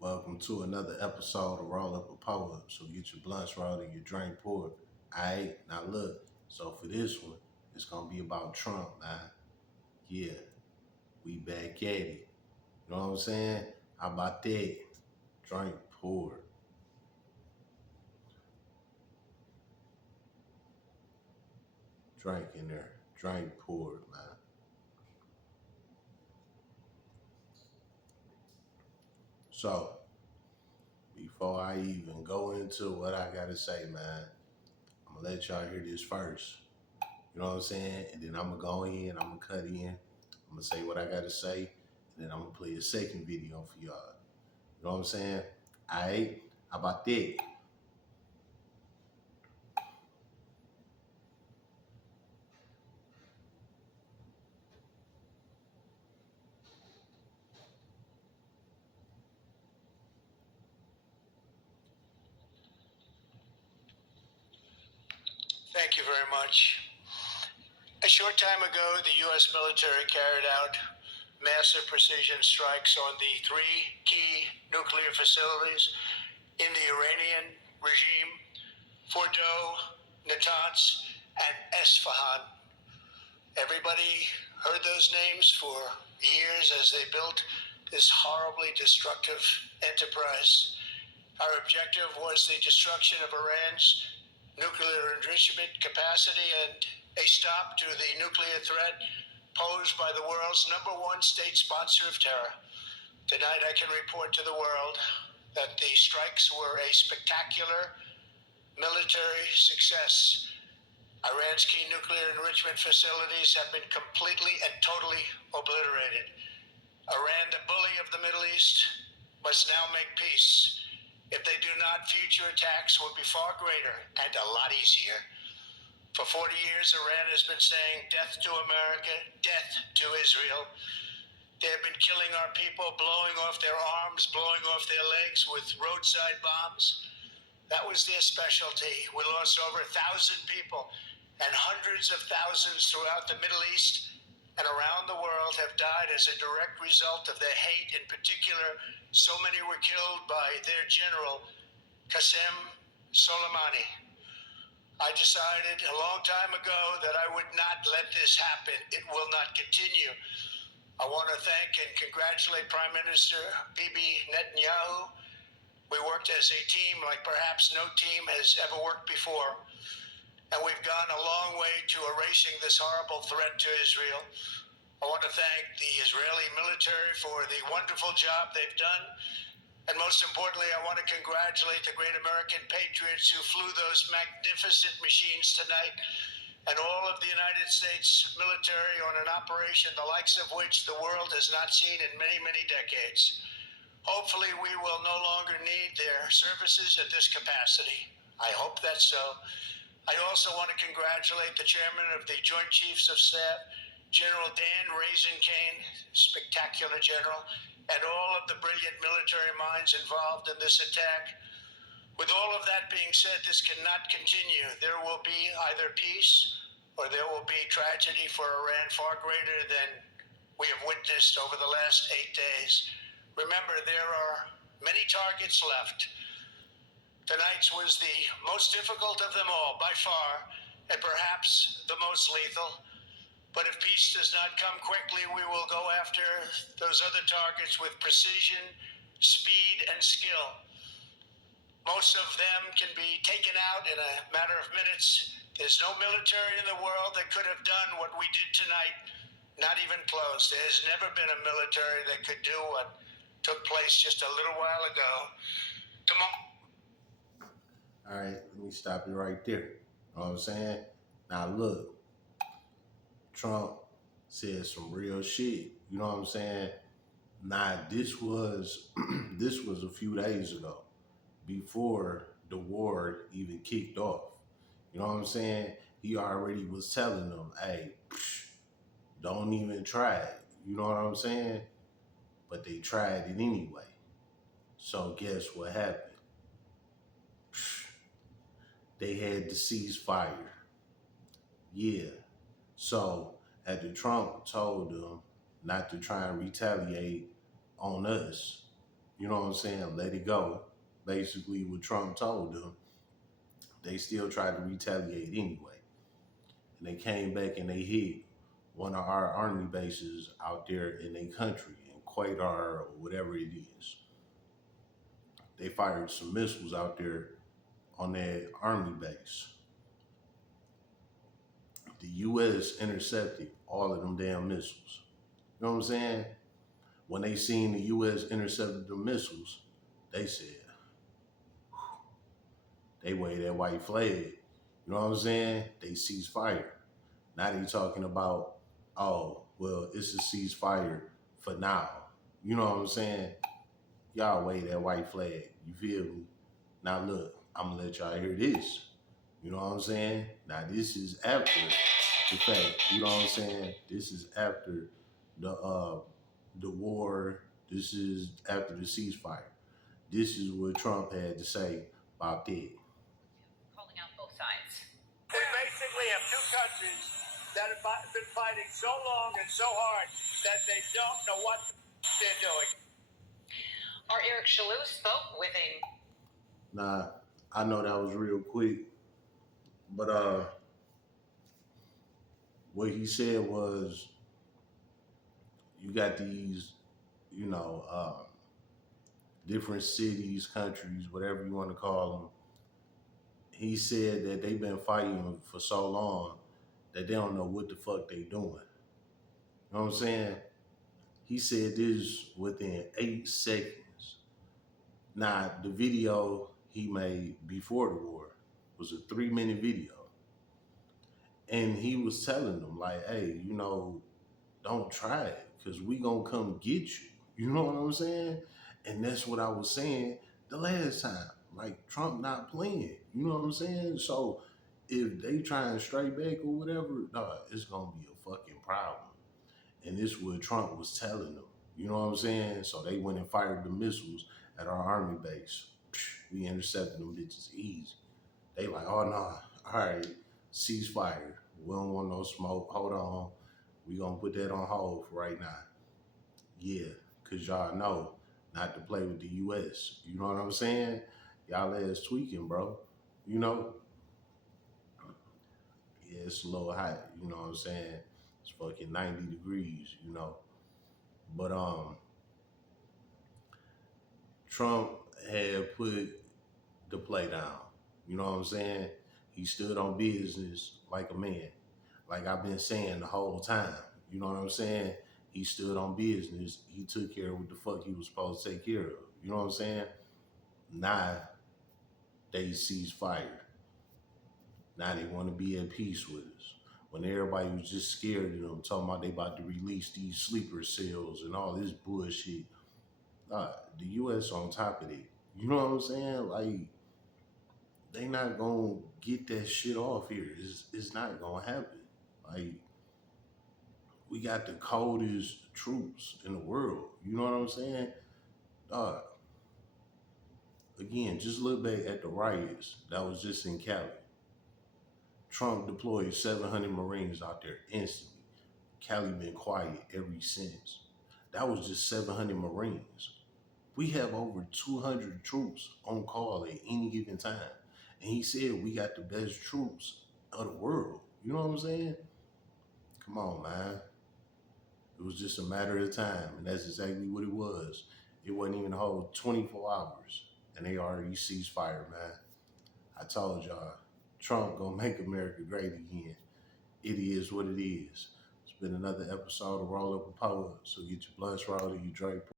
Welcome to another episode of Roll Up a Poet. So get your blunts rolled and your drink poured. Alright, now look. So for this one, it's gonna be about Trump, man. Yeah, we back at it. You know what I'm saying? How about that? Drink poured. Drink in there. Drink poured, man. So before I even go into what I gotta say, man, I'm gonna let y'all hear this first. You know what I'm saying? And then I'm gonna go in, I'm gonna cut in, I'm gonna say what I gotta say, and then I'm gonna play a second video for y'all. You know what I'm saying? Alright, how about that? Thank you very much. A short time ago, the U.S. military carried out massive precision strikes on the three key nuclear facilities in the Iranian regime: Fordow, Natanz, and Esfahan. Everybody heard those names for years as they built this horribly destructive enterprise. Our objective was the destruction of Iran's nuclear enrichment capacity and a stop to the nuclear threat posed by the world's number one state sponsor of terror. Tonight, I can report to the world that the strikes were a spectacular military success. Iran's key nuclear enrichment facilities have been completely and totally obliterated. Iran, the bully of the Middle East, must now make peace. If they do not, future attacks will be far greater and a lot easier. For 40 years, Iran has been saying death to America, death to Israel. They have been killing our people, blowing off their arms, blowing off their legs with roadside bombs. That was their specialty. We lost over 1,000 people, and hundreds of thousands throughout the Middle East and around the world have died as a direct result of their hate. In particular, so many were killed by their general, Qasem Soleimani. I decided a long time ago that I would not let this happen. It will not continue. I want to thank and congratulate Prime Minister Bibi Netanyahu. We worked as a team like perhaps no team has ever worked before. And we've gone a long way to erasing this horrible threat to Israel. I want to thank the Israeli military for the wonderful job they've done. And most importantly, I want to congratulate the great American patriots who flew those magnificent machines tonight, and all of the United States military on an operation the likes of which the world has not seen in many, many decades. Hopefully, we will no longer need their services at this capacity. I hope that's so. I also want to congratulate the chairman of the Joint Chiefs of Staff, General Dan Raisin-Kane, spectacular general, and all of the brilliant military minds involved in this attack. With all of that being said, this cannot continue. There will be either peace or there will be tragedy for Iran far greater than we have witnessed over the last 8 days. Remember, there are many targets left. Tonight's was the most difficult of them all, by far, and perhaps the most lethal. But if peace does not come quickly, we will go after those other targets with precision, speed, and skill. Most of them can be taken out in a matter of minutes. There's no military in the world that could have done what we did tonight, not even close. There has never been a military that could do what took place just a little while ago. Tomorrow. Alright, let me stop you right there. You know what I'm saying? Now look, Trump said some real shit. You know what I'm saying? Now this was this was a few days ago, before the war even kicked off. You know what I'm saying? He already was telling them, hey, don't even try it. You know what I'm saying? But they tried it anyway. So guess what happened? They had to cease fire. Yeah. So after Trump told them not to try and retaliate on us, you know what I'm saying, let it go. Basically, what Trump told them, they still tried to retaliate anyway. And they came back and they hit one of our army bases out there in their country, in Quaidar or whatever it is. They fired some missiles out there on that army base. The U.S. intercepted all of them damn missiles. You know what I'm saying? When they seen the U.S. intercepted the missiles, they said, they waved that white flag. You know what I'm saying? They ceased fire. Now they talking about, oh, well, it's a ceasefire for now. You know what I'm saying? Y'all wave that white flag. You feel me? Now look, I'm gonna let y'all hear this. You know what I'm saying? Now this is after the fact. You know what I'm saying? This is after the war. This is after the ceasefire. This is what Trump had to say about that. Calling out both sides. We basically have two countries that have been fighting so long and so hard that they don't know what they're doing. Our Eric Shalou spoke with a... Nah, I know that was real quick, but what he said was, you got these, you know, different cities, countries, whatever you want to call them. He said that they've been fighting for so long that they don't know what the fuck they doing. You know what I'm saying? He said this within 8 seconds. Now, the video he made before the war was a 3-minute video. And he was telling them, like, hey, you know, don't try it, because we gonna come get you. You know what I'm saying? And that's what I was saying the last time. Like, Trump not playing. You know what I'm saying? So if they try and strike back or whatever, it's gonna be a fucking problem. And this is what Trump was telling them. You know what I'm saying? So they went and fired the missiles at our army base. We intercepted them bitches easy. They like, oh no, all right, ceasefire. We don't want no smoke. Hold on. We gonna put that on hold for right now. Yeah, cause y'all know not to play with the US. You know what I'm saying? Y'all ass tweaking, bro. You know? Yeah, it's a little hot, you know what I'm saying? It's fucking 90 degrees, you know. But Trump had put the play down. You know what I'm saying? He stood on business like a man. Like I've been saying the whole time. You know what I'm saying? He stood on business. He took care of what the fuck he was supposed to take care of. You know what I'm saying? Now they cease fire. Now they want to be at peace with us. When everybody was just scared of them, talking about they about to release these sleeper cells and all this bullshit. The U.S. on top of it. You know what I'm saying? Like, they not gonna get that shit off here. It's not gonna happen. Like, we got the coldest troops in the world. You know what I'm saying? Again, just look back at the riots that was just in Cali. Trump deployed 700 Marines out there instantly. Cali been quiet ever since. That was just 700 Marines. We have over 200 troops on call at any given time. And he said we got the best troops of the world. You know what I'm saying? Come on, man. It was just a matter of time, and that's exactly what it was. It wasn't even a whole 24 hours, and they already ceased fire, man. I told y'all, Trump gonna make America great again. It is what it is. It's been another episode of Roll Up a Poet, so get your blunts rolled and you Drake.